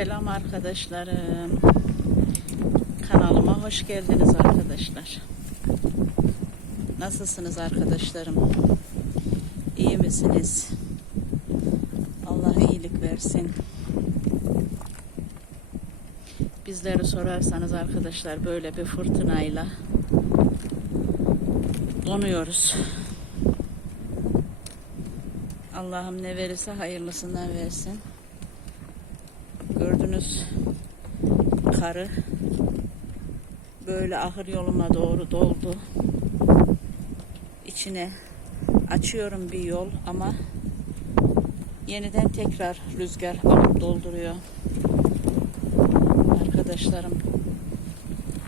Selam arkadaşlarım. Kanalıma hoş geldiniz arkadaşlar. Nasılsınız arkadaşlarım? İyi misiniz? Allah iyilik versin. Bizleri sorarsanız arkadaşlar böyle bir fırtınayla donuyoruz. Allah'ım ne verirse hayırlısından versin. Gördünüz karı böyle ahır yoluma doğru doldu. İçine açıyorum bir yol ama yeniden tekrar rüzgar alıp dolduruyor. Arkadaşlarım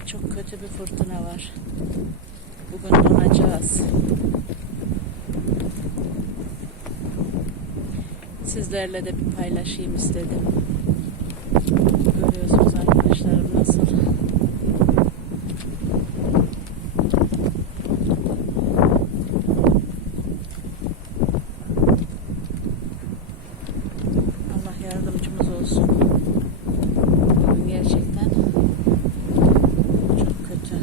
çok kötü bir fırtına var. Bugün donacağız. Sizlerle de bir paylaşayım istedim. Görüyorsunuz arkadaşlarım nasıl. Allah yardımcımız olsun. Bugün gerçekten çok kötü.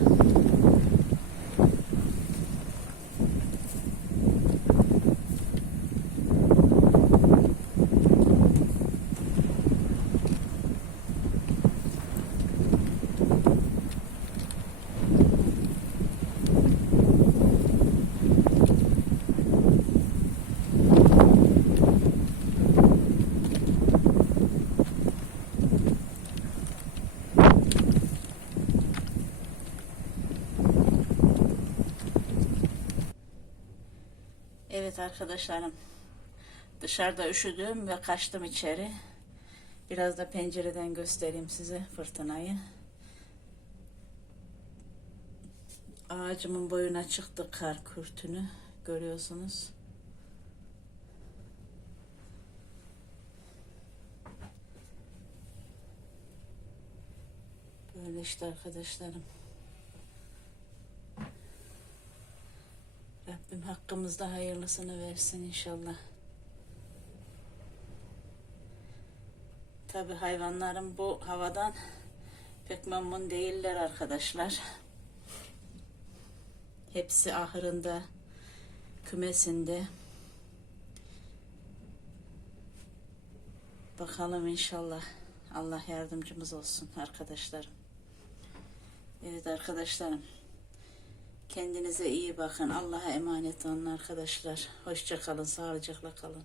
Evet arkadaşlarım. Dışarıda üşüdüm ve kaçtım içeri. Biraz da pencereden göstereyim size fırtınayı. Ağacımın boyuna çıktı kar kürtünü. Görüyorsunuz. Böyle işte arkadaşlarım. Hakkımızda hayırlısını versin inşallah. Tabi hayvanlarım bu havadan pek memnun değiller arkadaşlar. Hepsi ahırında, kümesinde. Bakalım inşallah. Allah yardımcımız olsun arkadaşlarım. Evet arkadaşlarım. Kendinize iyi bakın. Allah'a emanet olun arkadaşlar. Hoşça kalın, sağlıcakla kalın.